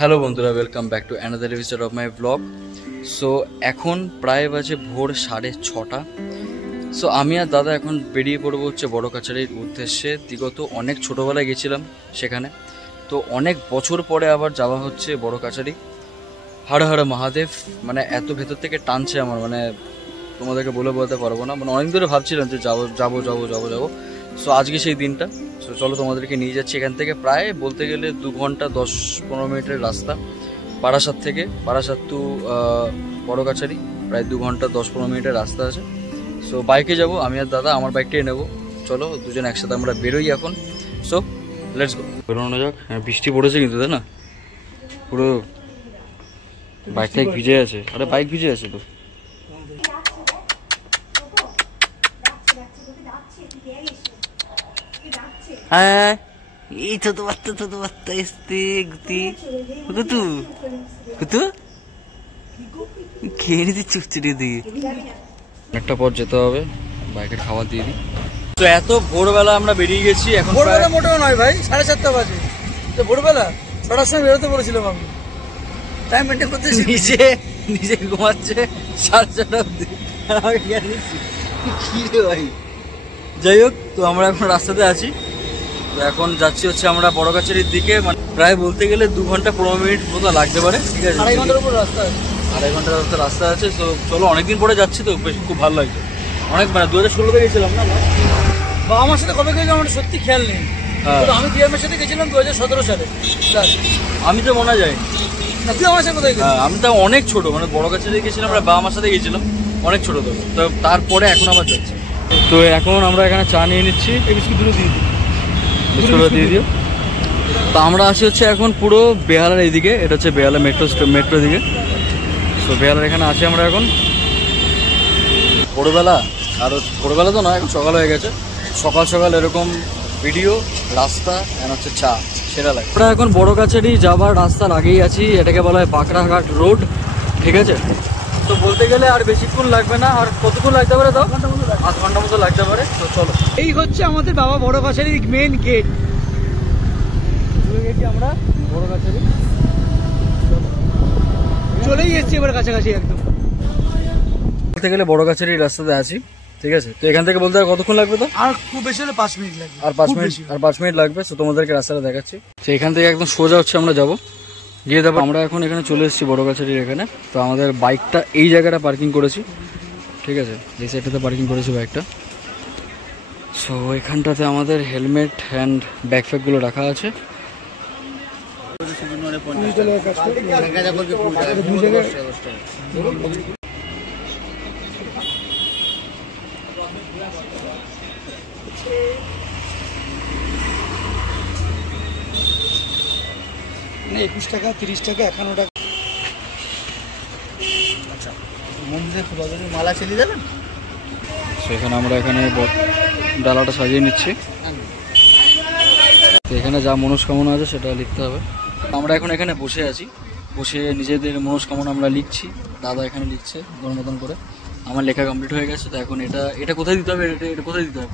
Hello বন্ধুরা, welcome back to another episode of my blog. So এখন প্রায় বাজে ভোর 6:30। সো আমি আর দাদা এখন বেরিয়ে পড়বো হচ্ছে বড় কাছারির উদ্দেশ্যে। বিগত অনেক ছোটোবেলায় গেছিলাম সেখানে, তো অনেক বছর পরে আবার যাওয়া হচ্ছে বড় কাছারি। হর হর মহাদেব, মানে এত ভেতর থেকে টানছে আমার, মানে তোমাদেরকে বলতে পারবো না। মানে অনেক ধরে ভাবছিলাম যে যাবো যাবো যাবো যাবো যাবো। সো আজকে সেই দিনটা। সো চলো তোমাদেরকে নিয়ে যাচ্ছি এখান থেকে। প্রায় বলতে গেলে 2 ঘন্টা 10-15 মিনিটের রাস্তা বারাসাত থেকে। বারাসাত টু বড় কাছারি প্রায় 2 ঘন্টা 10-15 মিনিটের রাস্তা আছে। সো বাইকে যাব আমি আর দাদা, আমার বাইকটাই নেবো। চলো দুজন একসাথে আমরা বেরোই এখন। সো লেটস গো, বেরোনো যাক। হ্যাঁ, বৃষ্টি পড়েছে কিন্তু, তাই না? পুরো বাইকটাই ভিজে আছে। আরে বাইক ভিজে আছে তো। হ্যাঁ, এই ছোট বাচ্চা এসছে। কুতু কুতু খেয়ে নিতে চুপচুটি দিয়ে একটা পর যেতে হবে, বাইকের খাবার দিয়ে দিই। তো এত ভোরবেলা আমরা বেরিয়ে গেছি। এখন ভোরবেলা মোটেও নয় ভাই, 7:30 বাজে। তো ভোরবেলা 6টার সময় বেরোতে বলেছিলাম আমি, টাইম মেনটেন করতে। নিজে ঘুমাচ্ছে 6:30 অব্দি। কি রে ভাই, যাই হোক। তো আমরা এখন রাস্তাতে আছি। তো এখন যাচ্ছি হচ্ছে আমরা বড় কাছারির দিকে। মানে প্রায় বলতে গেলে 2 ঘন্টা 15 মিনিট মতো লাগতে পারে। ঠিক আছে, 2.5 ঘন্টার উপর রাস্তা আছে। 2.5 ঘন্টার রাস্তা আছে। তো চলো, অনেকদিন পরে যাচ্ছি তো বেশ খুব ভালো লাগছে। অনেক, মানে 2016-তে গেছিলাম না। বাবা আমার সাথে কবে গেছিলাম আমার সত্যি খেয়াল নেই। আমি দিয়ামের সাথে গেছিলাম 2017 সালে। আমি তো মনে যায় না, তুই আমার সাথে কোথায় গেছিস? আমি তো অনেক ছোট, মানে বড় কাছারি গেছিলাম আমরা, বাবা আমার সাথে গেছিলাম অনেক ছোট। তো তারপরে এখন আবার যাচ্ছি। তো এখন আমরা এখানে চা নিয়ে নিচ্ছি। এই বিস্কুট দুটো দিয়ে দিই, বিস্কুটটা দিয়ে দিও। তো আমরা আছি হচ্ছে এখন পুরো বেহালার এইদিকে। এটা হচ্ছে বেহালা মেট্রো দিকে। তো বেহালার এখানে আছি আমরা এখন। ভোরবেলা, আর ভোরবেলা তো নয়, এখন সকাল হয়ে গেছে। সকাল সকাল এরকম ভিডিও, রাস্তা আর হচ্ছে চা, সেটা লাগে। আমরা এখন বড় কাছারি যাবার রাস্তার আগেই আছি। এটাকে বলা হয় বাঁকড়াঘাট রোড। ঠিক আছে, তো বলতে গেলে আর বেশিক্ষণ লাগবে না। আর কতক্ষণ লাগতে পারে? তো 8 ঘন্টা মতো লাগতে পারে। তো চলো, এই হচ্ছে আমাদের বাবা বড় কাছারির মেন গেট। আমরা বড় কাছারি চলেই এসছি এবার কাছাকাছি একদম। বলতে গেলে বড় কাছারির রাস্তাতে আছি। ঠিক আছে, তো এখান থেকে বলতে কতক্ষণ লাগবে? তো আর খুব বেশি হলে 5 মিনিট লাগবে। আর 5 মিনিট লাগবে। তো তোমাদেরকে রাস্তাটা দেখাচ্ছি। তো এখান থেকে একদম সোজা হচ্ছে আমরা যাবো, গিয়ে দেবো। আমরা এখন এখানে চলে এসেছি বড় কাছারির এখানে। তো আমাদের বাইকটা এই জায়গাটা পার্কিং করেছি। ঠিক আছে, এই সাইডটাতে পার্কিং করেছি বাইকটা। সো এখানটাতে আমাদের হেলমেট অ্যান্ড ব্যাকপ্যাকগুলো রাখা আছে। মানে 21 টাকা, 30 টাকা, 51 টাকা। আচ্ছা, মন্দিরে মালা চালিয়ে যাবেন। সেখানে আমরা এখানে ডালাটা সাজিয়ে নিচ্ছি। তো এখানে যা মনস্কামনা আছে সেটা লিখতে হবে। আমরা এখন এখানে বসে আছি, বসে নিজেদের মনস্কামনা আমরা লিখছি। দাদা এখানে লিখছে মতন করে। আমার লেখা কমপ্লিট হয়ে গেছে। তো এখন এটা কোথায় দিতে হবে? এটা কোথায় দিতে হবে?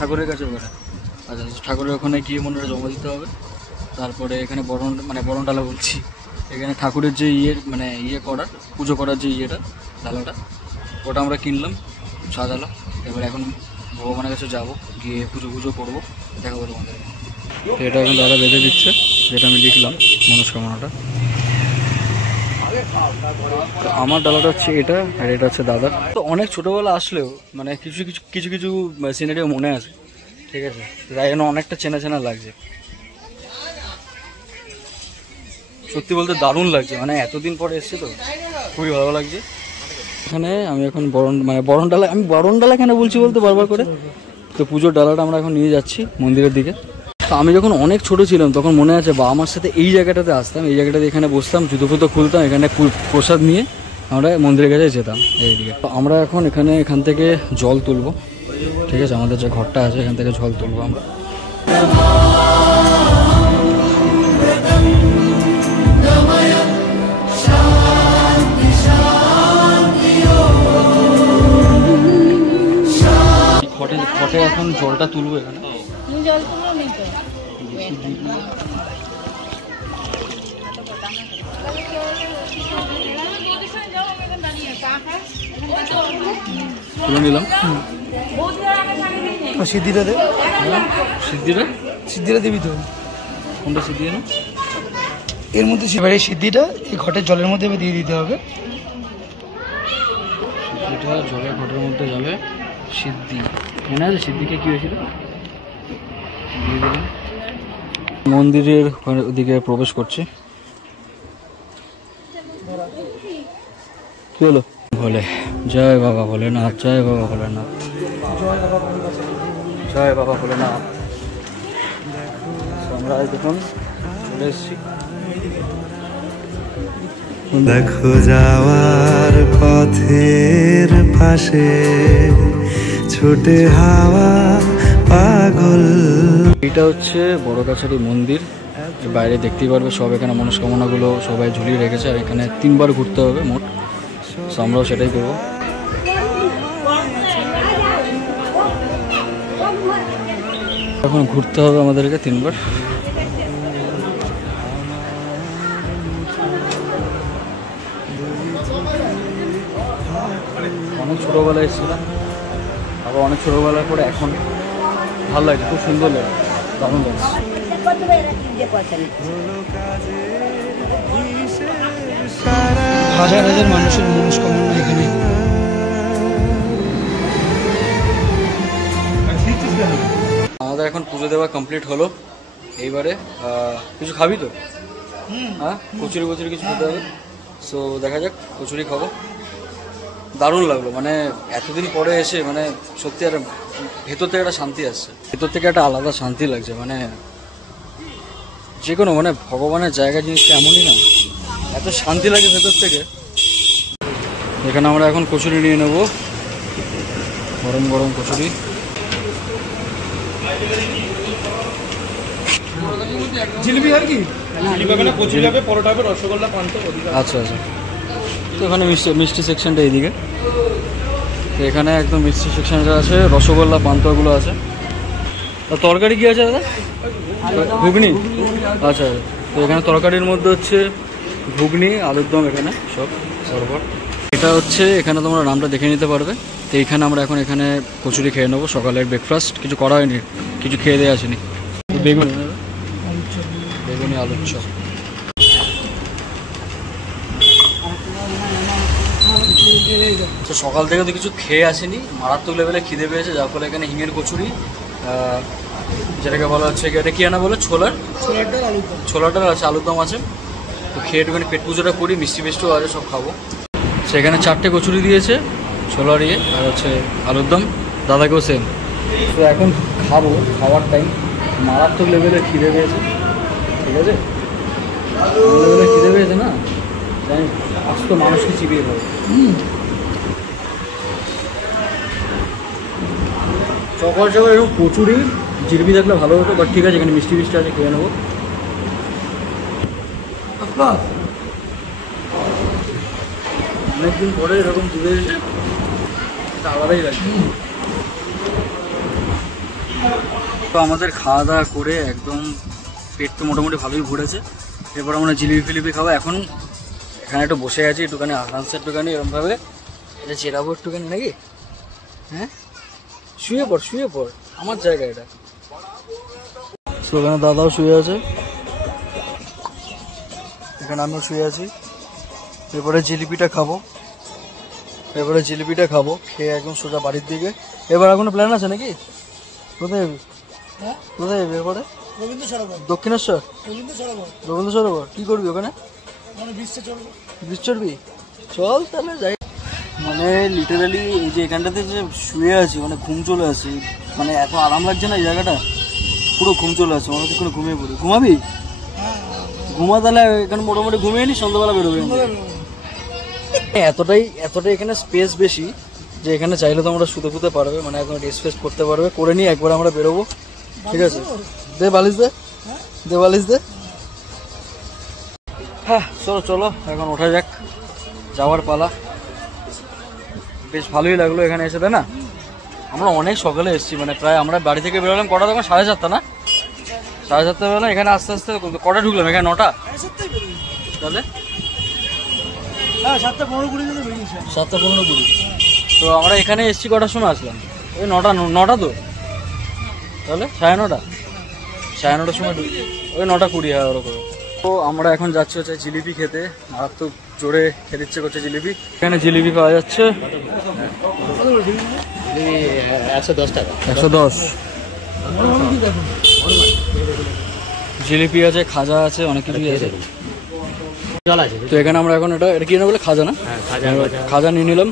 ঠাকুরের কাছে ওখানে। আচ্ছা, ঠাকুরের ওখানে গিয়ে মনে জমা দিতে হবে। তারপরে এখানে বরণ ডালা বলছি, এখানে ঠাকুরের যে করার, পুজো করার যে ডালাটা, ওটা আমরা কিনলাম, সাজালাম। এবার এখন ভগবানের কাছে যাবো, গিয়ে পুজো করবো, দেখাবো তোমাদের। তো এটা এখন দাদা বেঁধে দিচ্ছে, যেটা আমি লিখলাম মনস্কামনাটা। তো আমার ডালাটা হচ্ছে এটা, আর এটা হচ্ছে দাদার। তো অনেক ছোটোবেলা আসলেও মানে কিছু সিনারিও মনে আছে। ঠিক আছে, তাই জন্য অনেকটা চেনা লাগছে। সত্যি বলতে দারুণ লাগছে, মানে এতদিন পরে এসছি তো খুবই ভালো লাগছে। এখানে আমি এখন বরণ ডালা কেন বলছি বলতে বারবার করে। তো পুজোর ডালাটা আমরা এখন নিয়ে যাচ্ছি মন্দিরের দিকে। তো আমি যখন অনেক ছোট ছিলাম তখন মনে আছে বাবা আমার সাথে এই জায়গাটাতে আসতাম, এই জায়গাটাতে এখানে বসতাম, জুতো ফুতো খুলতাম, এখানে প্রসাদ নিয়ে আমরা মন্দিরের কাছে যেতাম এইদিকে। তো আমরা এখন এখান থেকে জল তুলবো। ঠিক আছে, আমাদের যে ঘরটা আছে এখান থেকে জল তুলবো আমরা। ঘটে এখন জলটা তুলবো এখানে। তুলে নিলাম। সিদ্ধিটা দে। সিদ্ধিটা সিদ্ধিটা দিবি তো। কোনটা সিদ্ধি না? এর মধ্যে এবার এই সিদ্ধিটা এই ঘটের জলের মধ্যে দিয়ে দিতে হবে। সিদ্ধিটা জলের ঘটের মধ্যে যাবে। সিদ্ধি মনে আছে সিদ্ধিকে কি হয়েছিল? দিয়ে দিলাম। মন্দিরের ওদিকে প্রবেশ করছে। কি হলো? বলে জয় বাবা ভোলেনাথ, জয় বাবা ভোলেনাথ, জয় বাবা ভোলেনাথ। আমরা দেখুন চলে এসেছি। দেখো যাওয়ার পথের পাশে ছোটে হাওয়া পাগল। এটা হচ্ছে বড় কাছারি মন্দির। বাইরে দেখতেই পারবে সব এখানে মনস্কামনাগুলো সবাই ঝুলিয়ে রেখেছে। আর এখানে 3 বার ঘুরতে হবে মোট। সো আমরাও সেটাই করবো। এখন ঘুরতে হবে আমাদেরকে 3 বার। অনেক ছোটোবেলায় এসেছিলাম, আবার অনেক ছোটোবেলার পরে এখন ভালো লাগছে, খুব সুন্দর লাগে, দারুণ লাগছে। হাজার হাজার মানুষের মনস্কামনা এখানে। আমাদের এখন পুজো দেওয়া কমপ্লিট হলো। এইবারে কিছু খাবি তো? হ্যাঁ, কচুরি কচুরি কিছু খেতে হবে। সো দেখা যাক, কচুরি খাবো। দারুণ লাগলো, মানে এতদিন পরে এসে মানে সত্যি আর ভেতর থেকে একটা শান্তি আসছে, ভেতর থেকে একটা আলাদা শান্তি লাগছে। মানে যে কোনো মানে ভগবানের জায়গা জিনিসটা এমনই না, এত শান্তি লাগে ভেতর থেকে। এখানে আমরা এখন কচুরি নিয়ে নেব, গরম গরম কচুরি। জিলিপি আর কি? কচুরি হবে, পরোটা হবে, রসগোল্লা, পান্তা। আচ্ছা আচ্ছা। তো এখানে মিষ্টি সেকশনটা এইদিকে। তো এখানে একদম মিষ্টি সেকশনটা আছে, রসগোল্লা পান্তাগুলো আছে। আর তরকারি কি আছে দাদা? ঘুগনি। আচ্ছা, তো এখানে তরকারির মধ্যে হচ্ছে ঘুগনি, আলুর দম, এখানে সব সরবর। এটা হচ্ছে এখানে তোমরা নামটা দেখে নিতে পারবে। তো এইখানে আমরা এখন এখানে কচুরি খেয়ে নেবো। সকালের ব্রেকফাস্ট কিছু করা হয়নি, কিছু খেয়ে দিয়ে আসিনি। বেগুনি বেগুনি আলুর চপ। তো সকাল থেকে তো কিছু খেয়ে আসেনি, মারাত্মক লেভেলে খিদে পেয়েছে, যার ফলে এখানে হিঙের কচুরি, যেটাকে বলা হচ্ছে এটা কি আনা বলে, ছোলার ডাল আছে, আলুর দম আছে। তো খেয়ে একটুখানি পেট পুজোটা করি, মিষ্টি মিষ্টিও আছে, সব খাবো। সেখানে 4টে কচুরি দিয়েছে, ছোলার ইয়ে আর হচ্ছে আলুর দম, দাদাকেও সেম। তো এখন খাবো, খাওয়ার টাইম। মারাত্মক লেভেলের খিদে পেয়েছে, ঠিক আছে? লেভেলের খিদে পেয়েছে না, জানি আজ তো মানুষকে চিবিয়ে দেবো। সকাল সকাল এরকম কচুরি জিলিপি থাকলে ভালো হতো, বাট ঠিক আছে, এখানে মিষ্টি মিষ্টি আছে, খেয়ে নেবো। অনেকদিন পরে এরকম দূরে এসে এটা আলাদাই লাগছে। তো আমাদের খাওয়া দাওয়া করে একদম পেট তো মোটামুটি ভালোই ভরেছে। এরপর আমরা জিলিপি ফিলিপি খাবো। এখন এখানে একটু বসে আছি, একটুখানি আরামসে একটুখানি এরকমভাবে এটা চেরাবো একটুখানি, নাকি? হ্যাঁ, শুয়ে পড়, আমার জায়গা এটা। তো এখানে দাদাও শুয়ে আছে, এখানে আমিও শুয়ে আছি। এরপরে জিলিপিটা খাবো, খেয়ে একদম সোজা বাড়ির দিকে। এবার এখনো প্ল্যান আছে নাকি? কোথায় যাবি? কোথায় যাবি এরপরে? দক্ষিণেশ্বর, রবীন্দ্র সরোবর। কি করবি ওখানে? ব্রিজ চড়বি? চল তাহলে যাই। মানে লিটারালি এই যে এখানটাতে যে শুয়ে আছি, মানে ঘুম চলে আসে, মানে এত আরাম লাগছে না এই জায়গাটা, পুরো ঘুম চলে আসছে। মনে হচ্ছে কোনো ঘুমিয়ে পড়ি। ঘুমাবি? ঘুমা তাহলে এখানে মোটামুটি ঘুমিয়ে নি, সন্ধ্যাবেলা বেরোবে। এতটাই এখানে স্পেস বেশি যে এখানে চাইলে তো আমরা শুতে পারবে, মানে একদম রেস্ট ফেস্ট করতে পারবে। করে নিয়ে একবার আমরা বেরোবো, ঠিক আছে? দে বালিশ দে। হ্যাঁ, চলো এখন ওঠা যাক, যাওয়ার পালা। বেশ ভালোই লাগলো এখানে এসে, তাই না? আমরা অনেক সকালে এসেছি, মানে প্রায় আমরা বাড়ি থেকে বেরোলাম কটা, তখন 7:30 না? 7:30 বেরোলাম। এখানে আস্তে আস্তে কটা ঢুকলাম? এখানে 9টা। তাহলে 7:15-20 7:15-20। তো আমরা এখানে এসছি কটার সময় আসলাম? ওই 9টা তো, তাহলে 9:30 সময় ওই 9:20 হয় ওরকম। তো আমরা এখন যাচ্ছি হচ্ছে জিলিপি খেতে, মারাত্মক জোরে খেতে ইচ্ছে করছে জিলিপি। এখানে জিলিপি পাওয়া যাচ্ছে 110 টাকা। 110 জিলিপি আছে, খাজা আছে, অনেক কিছুই আছে। তো এখানে আমরা এখন এটা কি না বলে খাজা না, খাজা নিয়ে নিলাম।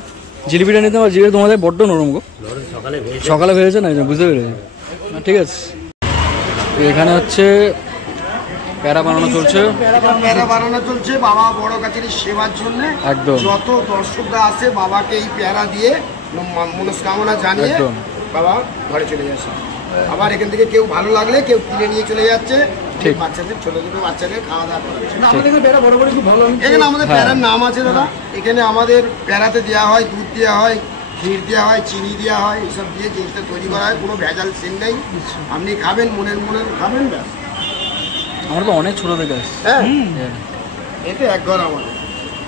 জিলিপিটা নিতে আমার জিলিপি তোমাদের বড্ড নরম গো, সকালে ভেবেছে না, বুঝতে পেরেছি। ঠিক আছে, এখানে হচ্ছে প্যারা বানানো চলছে। প্যারা বানানো চলছে বাবা বড় কাছারির সেবার জন্য। একদম যত দর্শকরা আসে বাবাকে এই প্যারা দিয়ে মনস্কামনা জানিয়ে বাবা ঘরে চলে যাচ্ছে। আবার এখান থেকে কেউ ভালো লাগলে কেউ কিনে নিয়ে চলে যাচ্ছে। বাচ্চাদের ছোট ছোট বাচ্চাদের খাওয়া দাওয়া করে। এখানে আমাদের প্যারার নাম আছে দাদা। এখানে আমাদের প্যারাতে দেওয়া হয় দুধ দেওয়া হয়, ক্ষীর দেওয়া হয়, চিনি দেওয়া হয়, এইসব দিয়ে জিনিসটা তৈরি করা হয়। কোনো ভেজাল সিন নেই। আপনি খাবেন মনের খাবেন না। আমরা তো অনেক ছোট থেকে আসছি। হ্যাঁ, এতে এক ঘর আমাদের।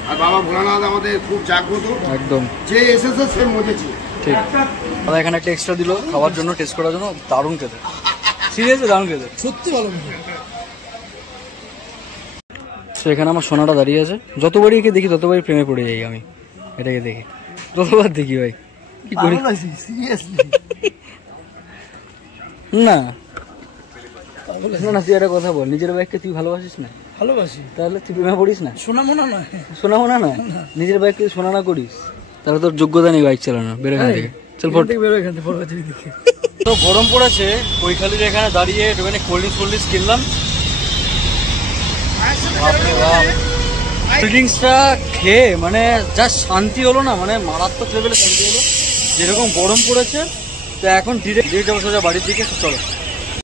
আর বাবা ভোলানাথ আমাদের খুব জাগ্রত, একদম যে এসেছে সে মজেছে। ঠিক। দাদা এখানে একটা এক্সট্রা দিল খাওয়ার জন্য, টেস্ট করার জন্য। দারুণ খেতে, সিরিয়াসলি দারুণ খেতে, সত্যি ভালো। তো এখানে আমার সোনাটা দাঁড়িয়ে আছে। যতবারই একে দেখি ততবারই প্রেমে পড়ে যাই আমি। এটাকে দেখি যতবার দেখি ভাই কি করি না না, তুই একটা কথা বল, নিজের বাইককে তুই ভালোবাসিস না? ভালোবাসি। তাহলে তুই প্রেমে পড়িস না? শোনা মনে নয়, শোনা মনে না, নিজের বাইককে শোনা না করিস, তাহলে তোর যোগ্যতা নেই বাইক চালানো। বেরো এখান থেকে, চল বেরো এখান থেকে, বড় কাছারি দেখে। তো গরম পড়েছে, কৈখালির এখানে দাঁড়িয়ে একটুখানি কোল্ড ড্রিঙ্কস কিনলাম। কোল্ড ড্রিঙ্কসটা খেয়ে মানে যা শান্তি হলো না, মানে মারাত্মক লেভেলে শান্তি হলো। যেরকম গরম পড়েছে, তো এখন ডিরেক্ট যাবো সোজা বাড়ির দিকে। চলো।